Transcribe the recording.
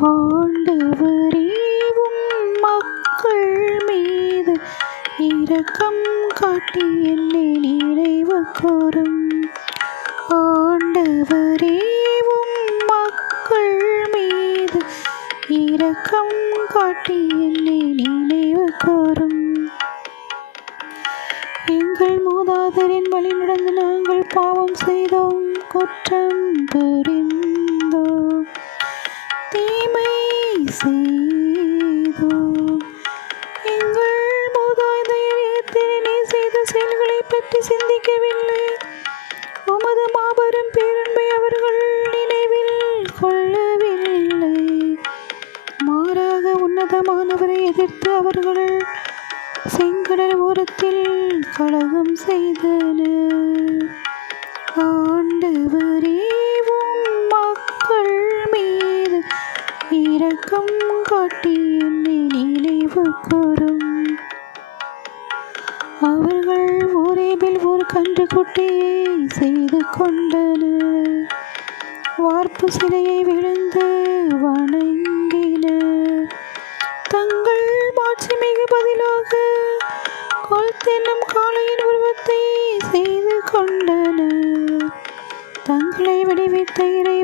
ஆண்டவரே உம் மக்கள் மீது இரக்கம் காட்டி என்னை நினைவு கூரும். ஆண்டவரே உம் மக்கள் மீது இரக்கம் காட்டி என்னை நினைவு கூரும். எங்கள் மூதாதையரின் வழி நடந்து நாங்கள் பாவம் செய்தோம், குற்றம் புரிந்தோம், தீமை செய்தோம். எங்கள் மூதாதையர் செய்த செயல்களை பற்றி சிந்திக்கவில்லை. உமது மாபெரும் பேரன்பை அவர்கள் நினைவில் கொள்ளவில்லை. மாறாக உன்னதமானவரை எதிர்த்து அவர்கள் செங்கடல் ஓரத்தில் கலகம் செய்தனர். ஆண்டவரே உம் மக்கள் மீது இரக்கம் காட்டி என்னை நினைவு கூரும். அவர்கள் ஓரேபில் ஒரு கன்று குட்டியை செய்து கொண்டனர். வார்ப்பு சிலையை விழுந்து வணங்கினர். தங்கள் மாட்சிமிகு பதிலாக கொல்தென்னும் காளையின் உருவத்தை செய்து கொண்டனர். தங்களை விடுவித்த இறை